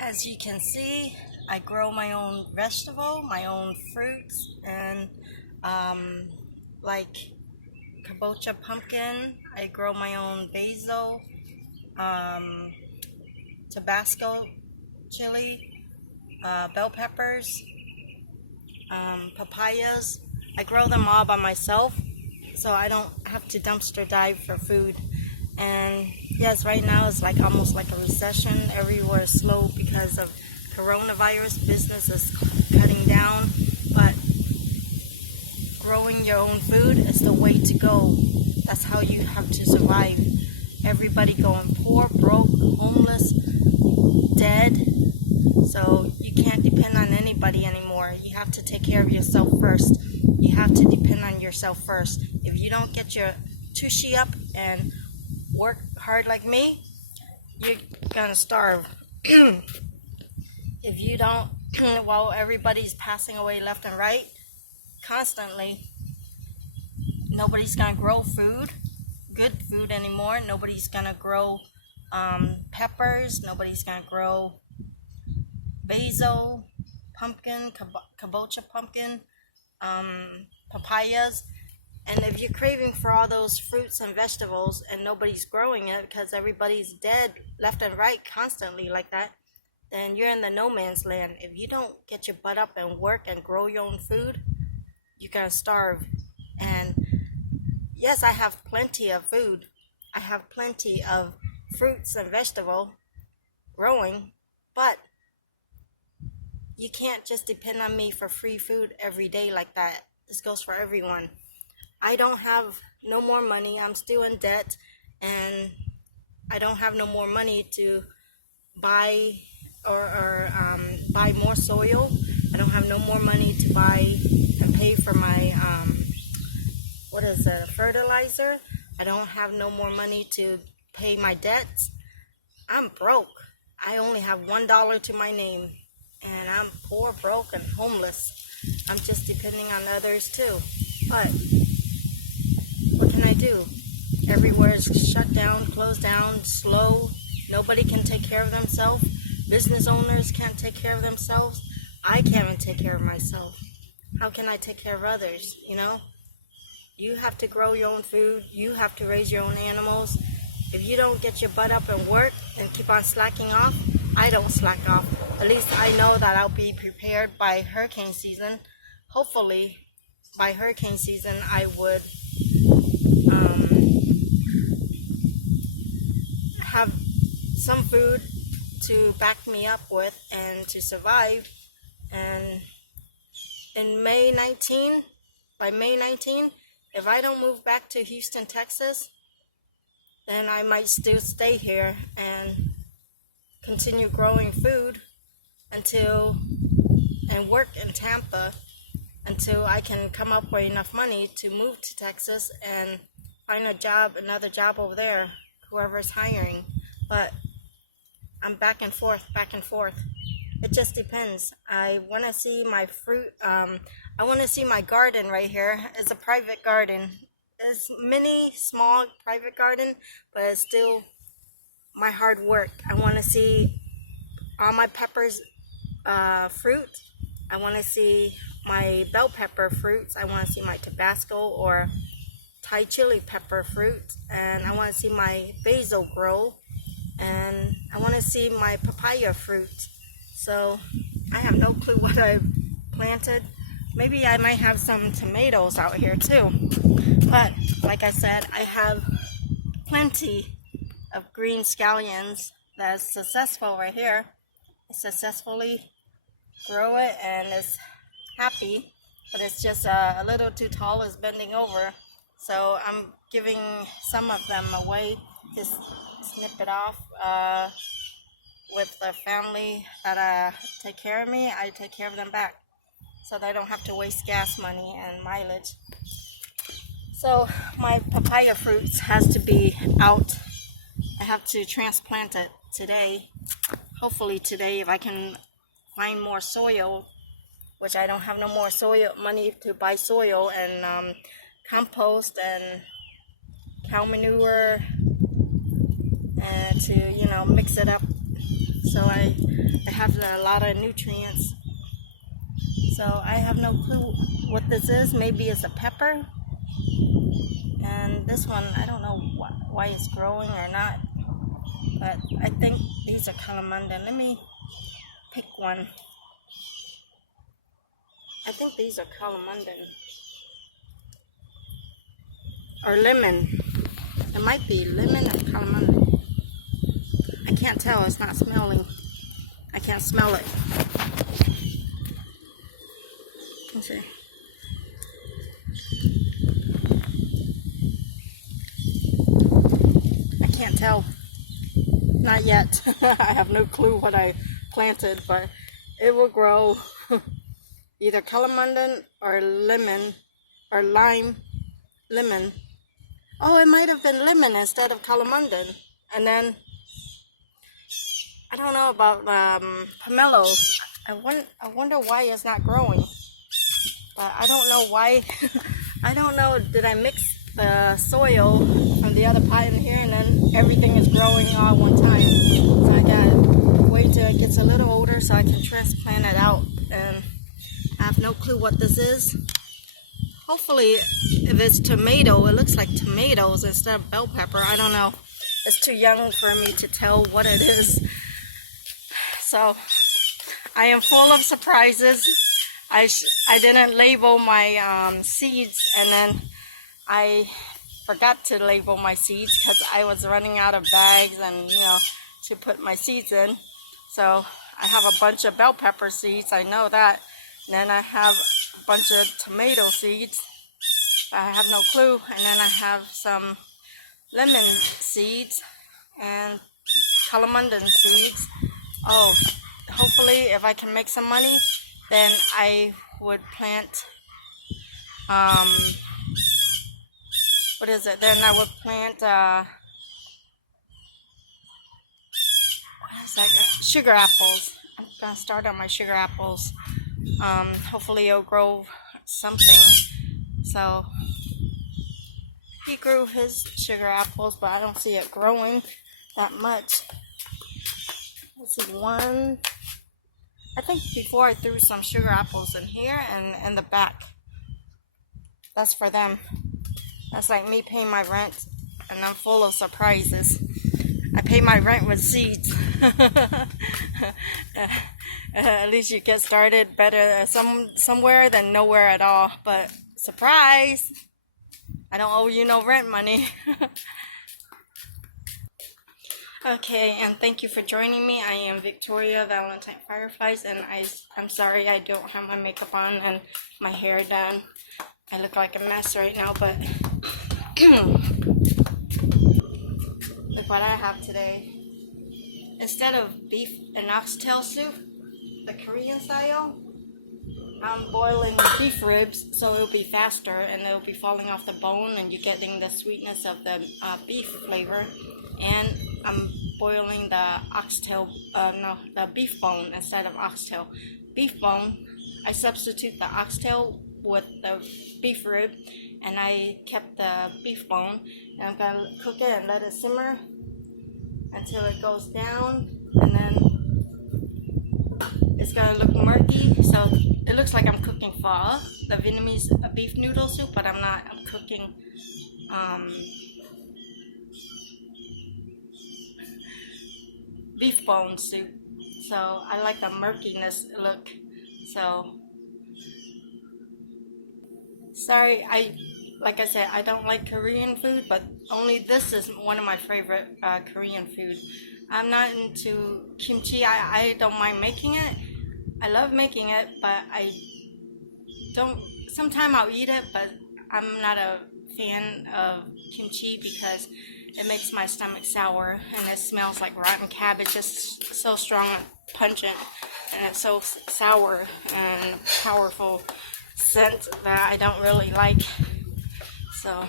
As you can see, I grow my own vegetable, my own fruits, and um, like kabocha pumpkin. I grow my own basil, um, Tabasco chili, bell peppers, papayas. I grow them all by myself, so I don't have to dumpster dive for food. And yes, right now it's like almost like a recession. Everywhere is slow because of coronavirus. Business is cutting down, but growing your own food is the way to go. That's how you have to survive. Everybody going poor, broke, homeless, dead. So you can't depend on anybody anymore. You have to take care of yourself first. You have to depend on yourself first. If you don't get your tushy up and work hard like me, you're gonna starve. If you don't, while everybody's passing away left and right constantly, nobody's gonna grow food, good food anymore. Nobody's gonna grow peppers. Nobody's gonna grow basil, pumpkin, kabocha pumpkin, papayas. And if you're craving for all those fruits and vegetables and nobody's growing it because everybody's dead left and right constantly like that, then you're in the no man's land. If you don't get your butt up and work and grow your own food, you're gonna starve. And yes, I have plenty of food. I have plenty of fruits and vegetable growing, but you can't just depend on me for free food every day like that. This goes for everyone. I don't have no more money. I'm still in debt, and I don't have no more money to buy or buy more soil. I don't have no more money to buy and pay for my fertilizer. I don't have no more money to pay my debts. I'm broke. I only have $1 to my name, and I'm poor, broke, and homeless. I'm just depending on others too. But what can I do? Everywhere is shut down, closed down, slow. Nobody can take care of themselves. Business owners can't take care of themselves. I can't even take care of myself. How can I take care of others, you know? You have to grow your own food. You have to raise your own animals. If you don't get your butt up and work and keep on slacking off, I don't slack off. At least I know that I'll be prepared by hurricane season. Hopefully, by hurricane season, I would have some food to back me up with and to survive. And in by May 19, if I don't move back to Houston, Texas, then I might still stay here and continue growing food and work in Tampa until I can come up with enough money to move to Texas and find another job over there, whoever's hiring. But I'm back and forth. It just depends. I want to see my fruit. I want to see my garden right here. It's a private garden. It's mini, small private garden, but it's still my hard work. I want to see all my peppers fruit. I want to see my bell pepper fruits. I want to see my Tabasco or Thai chili pepper fruit. And I want to see my basil grow. And I want to see my papaya fruit. So I have no clue what I've planted. Maybe I might have some tomatoes out here too. But like I said, I have plenty of green scallions that's successful right here. I successfully grow it and it's happy, but it's just a little too tall. It's bending over. So I'm giving some of them away. Just snip it off. With the family that take care of me, I take care of them back, so they don't have to waste gas money and mileage. So my papaya fruits has to be out. I have to transplant it today. Hopefully today, if I can find more soil, which I don't have no more soil money to buy soil and compost and cow manure and to mix it up so it has a lot of nutrients. So I have no clue what this is. Maybe it's a pepper. And this one, I don't know why it's growing or not, but I think these are calamandan. Let me pick one. I think these are calamandan or lemon. It might be lemon or calamandan. I can't tell. It's not smelling. I can't smell it. Let's see. I can't tell. Not yet. I have no clue what I planted, but it will grow. Either calamandan or lemon or lime. Lemon. Oh, it might have been lemon instead of calamandan. And then I don't know about pomelos. I wonder why it's not growing. But I don't know why. I don't know. Did I mix the soil from the other pot in here, and then everything is growing all at one time? So I gotta wait till it gets a little older so I can transplant it out. And I have no clue what this is. Hopefully, if it's tomato, it looks like tomatoes instead of bell pepper. I don't know. It's too young for me to tell what it is. So I am full of surprises. I didn't label my seeds, and then I forgot to label my seeds because I was running out of bags and to put my seeds in. So I have a bunch of bell pepper seeds. I know that. And then I have a bunch of tomato seeds. I have no clue. And then I have some lemon seeds and calamandan seeds. Oh, hopefully if I can make some money, then I would plant, what is it? Then I would plant, what is that? Sugar apples. I'm gonna start on my sugar apples. Hopefully it'll grow something. So he grew his sugar apples, but I don't see it growing that much. This is one. I think before I threw some sugar apples in here and in the back. That's for them. That's like me paying my rent, and I'm full of surprises. I pay my rent with seeds. At least you get started better somewhere than nowhere at all. But surprise! I don't owe you no rent money. Okay, and thank you for joining me. I am Victoria Valentine Fireflies, and I'm sorry I don't have my makeup on and my hair done. I look like a mess right now, but look what I have today. Instead of beef and oxtail soup, the Korean style, I'm boiling beef ribs so it'll be faster and it'll be falling off the bone, and you're getting the sweetness of the beef flavor. And I'm boiling the the beef bone instead of oxtail. Beef bone, I substitute the oxtail with the beef rib, and I kept the beef bone. And I'm gonna cook it and let it simmer until it goes down, and then it's gonna look murky. So it looks like I'm cooking pho, the Vietnamese beef noodle soup, but I'm not. I'm cooking beef bone soup. So I like the murkiness look. So sorry, like I said, I don't like Korean food, but only this is one of my favorite Korean food. I'm not into kimchi. I don't mind making it. I love making it, but I don't. Sometimes I'll eat it, but I'm not a fan of kimchi because it makes my stomach sour, and it smells like rotten cabbage. It's so strong and pungent, and it's so sour and powerful scent that I don't really like. So